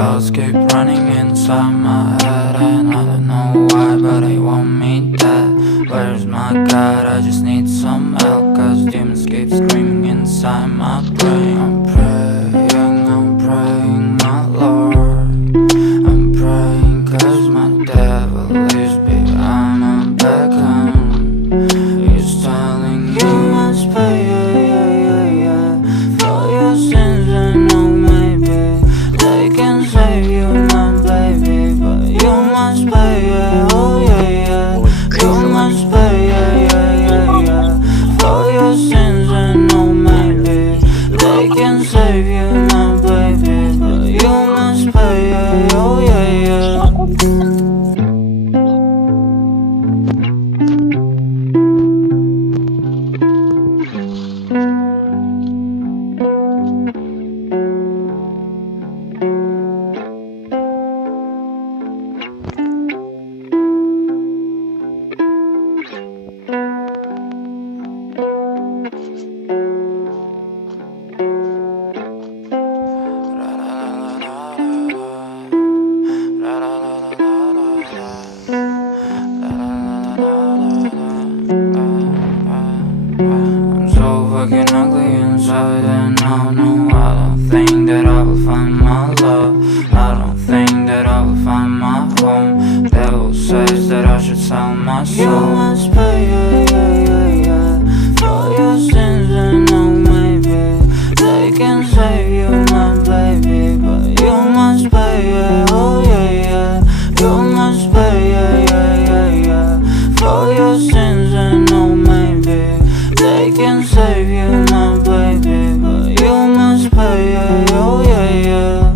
Thoughts keep running inside my head, and I don't know why, but they want me dead. Where's my God? I just need some help, cause demons keep screaming inside my brain. I'm praying, my Lord. I'm praying cause my devil is behind my back home. He's telling you must pay, for your sins, and no maybe they can save you, my baby, but you must pay, oh yeah, you must pay, for your sins, and no maybe they can save you, my baby, but you must pay, oh yeah. I'm so fucking ugly inside, and I don't think that I will find my love. I don't think that I will find my home. Devil says that I should sell my soul. You must pay, for your sins, and no maybe they can save you, my baby, but you must pay, oh yeah, you must pay, for your sins, and no maybe they can save you, my baby, but you must pay, oh yeah.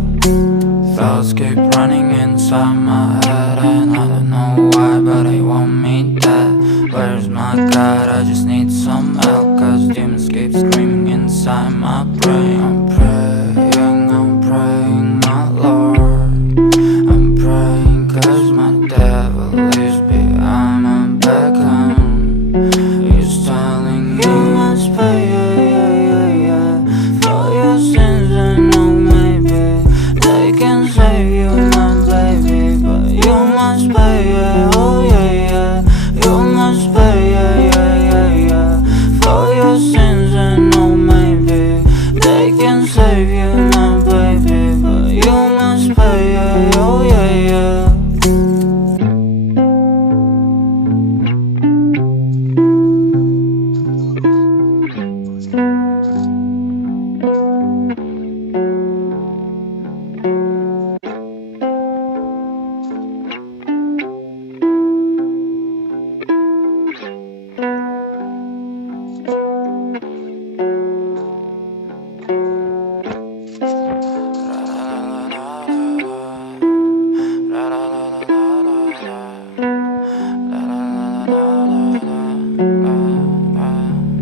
Thoughts keep running inside my head, and I don't know why, but they want me dead. Where's my God? I just need some help, cause demons keep screaming inside my brain. I'm praying, my Lord. I'm praying cause my devil is behind my back home. He's telling you must pay, for your sins, and no maybe they can save you, my baby, but you must pay, oh yeah, you must pay, for your sins, and no maybe they can save you, my baby, but you must pay, oh yeah.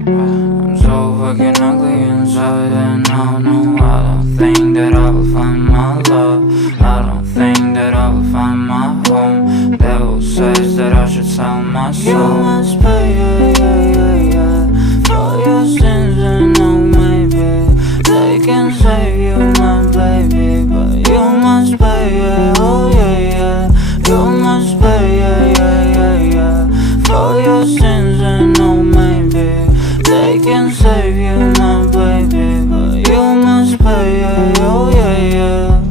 I'm so fucking ugly inside, and I don't think that I will find my love. I don't think that I will find my home. Devil says that I should sell my soul. You must pay, for your sins, and no maybe they can save you, my baby, but you must pay, oh yeah, you must pay, for your sins, and no maybe they can save you, my baby, but you must pay, oh yeah.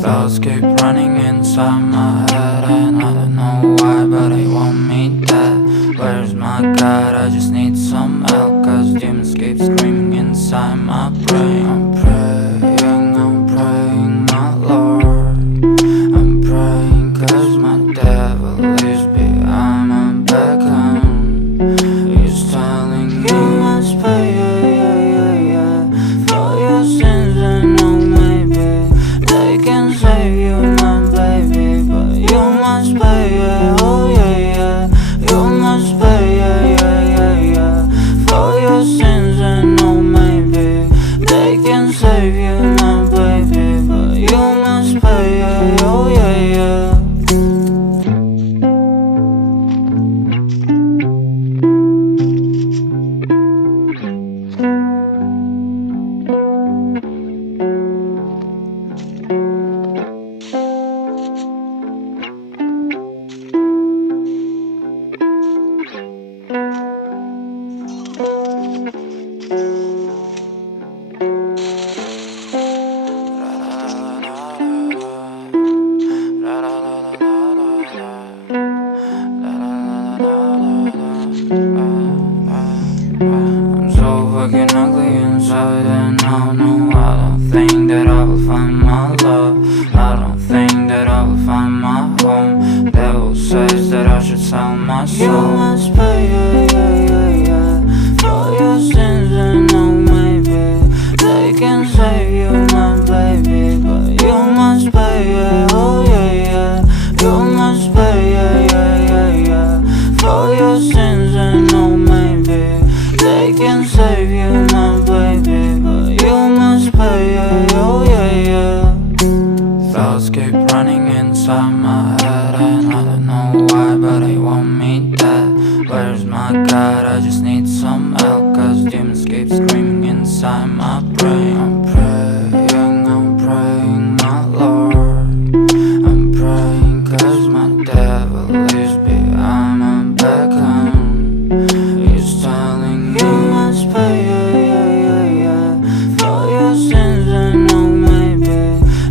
Thoughts keep running inside my head, and I don't know why, but they want me dead. Where's my God? I just need some help, cause demons keep screaming inside my brain. I'm praying, my Lord. I'm praying cause my devil is behind my back home. He's telling you must pay, for your sins, and no maybe they can save you, my baby, but you must pay, oh yeah, you must pay, for your sins, and no maybe they can Thoughts keep running inside my head, and I don't know why, but they want me dead. Where's my God? I just need some help, cause demons keep screaming inside my brain. I'm praying, my Lord. I'm praying cause my devil is behind my back home. He's telling me you must pay, for your sins, and no, maybe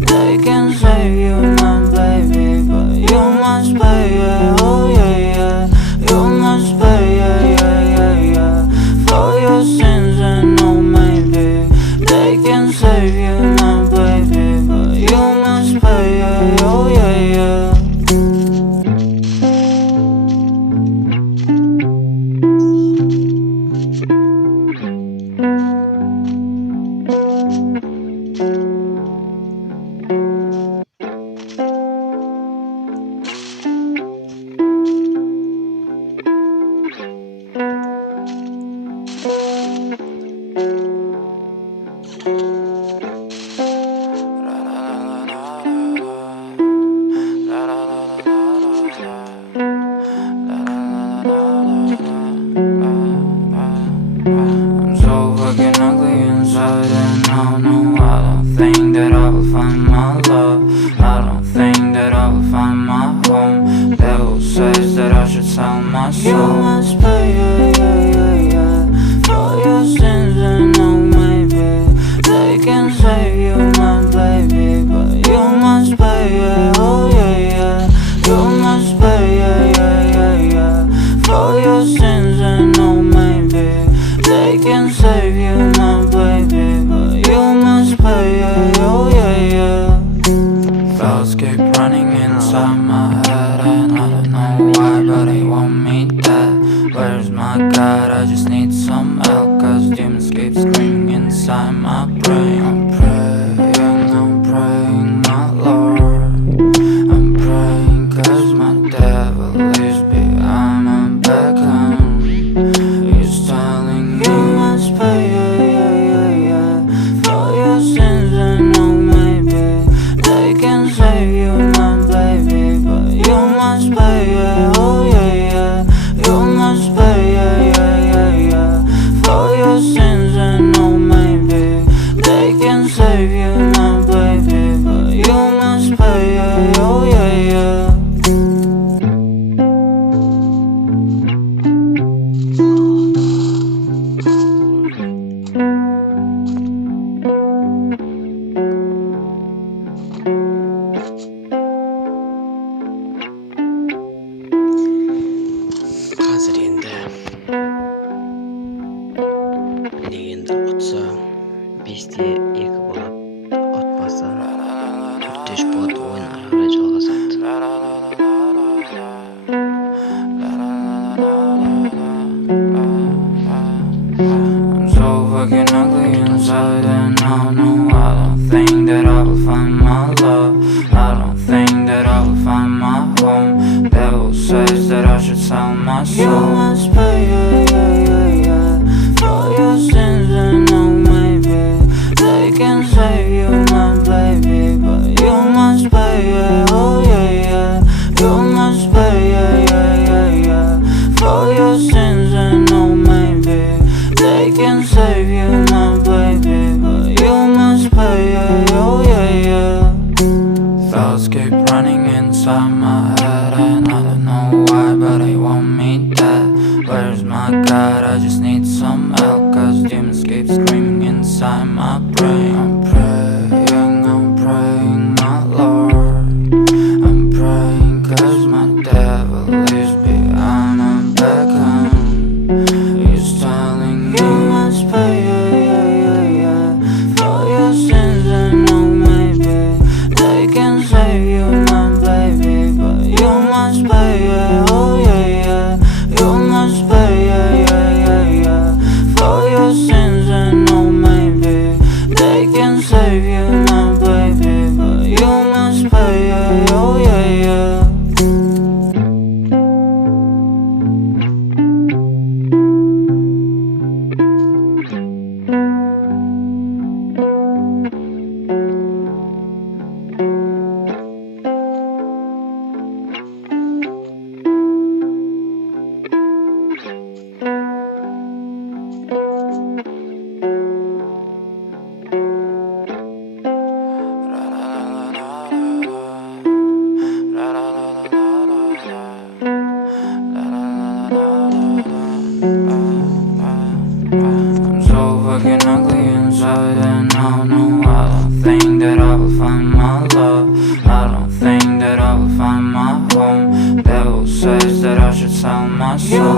they can save you, my baby, but you must pay, oh yeah, you must pay, for your sins, and no, maybe they can save you, my baby, but you must pay, oh yeah. I'm so fucking ugly inside, and I don't think that I will find my love. I don't think that I will find my home. Devil says that I should sell my soul. You must pay, for your sins, and no, maybe they can save you, my baby, but you must pay, oh yeah, you must pay, for your sins, and no, maybe they can save you, my baby, but you must pay, oh yeah. Thoughts keep running inside my head, and I don't know why, but they want me dead. Where's my God? I just need some help, cause demons keep screaming inside my brain. I'm praying, my Lord. I'm praying cause my devil is behind my back home. He's telling me you must pay, for your sins, and no, maybe they can save you, my baby, but you must pay, oh yeah, you must pay, for your sins, and no, maybe they can save you, my baby, but you must pay, oh yeah. қазір енді дегенді ұтса 5-2 болады, ұтпаса 4-3 болады. Ойын ары қарай жалғасады. I'm so fucking ugly inside, and I don't think that I will find my love. I don't think that I will find my home. Devil says that I should sell my soul. You must pay, for your sins, and no, maybe they can save you, my baby, but you must pay, oh yeah, you must pay, for your sins, and no, maybe they can save you, my baby, but you must pay, oh yeah. Thoughts keep running inside my head, and I don't know why, but they want me dead. Where's my God? I just need some help, cause demons keep screaming inside my brain. I'm praying, my Lord. I'm praying cause my devil is behind my back home. He's telling me you must pay, for your sins, and no, maybe they can save you, my baby, but you must pay, oh yeah, you must pay, for your sins, and no, maybe they can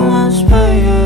must pay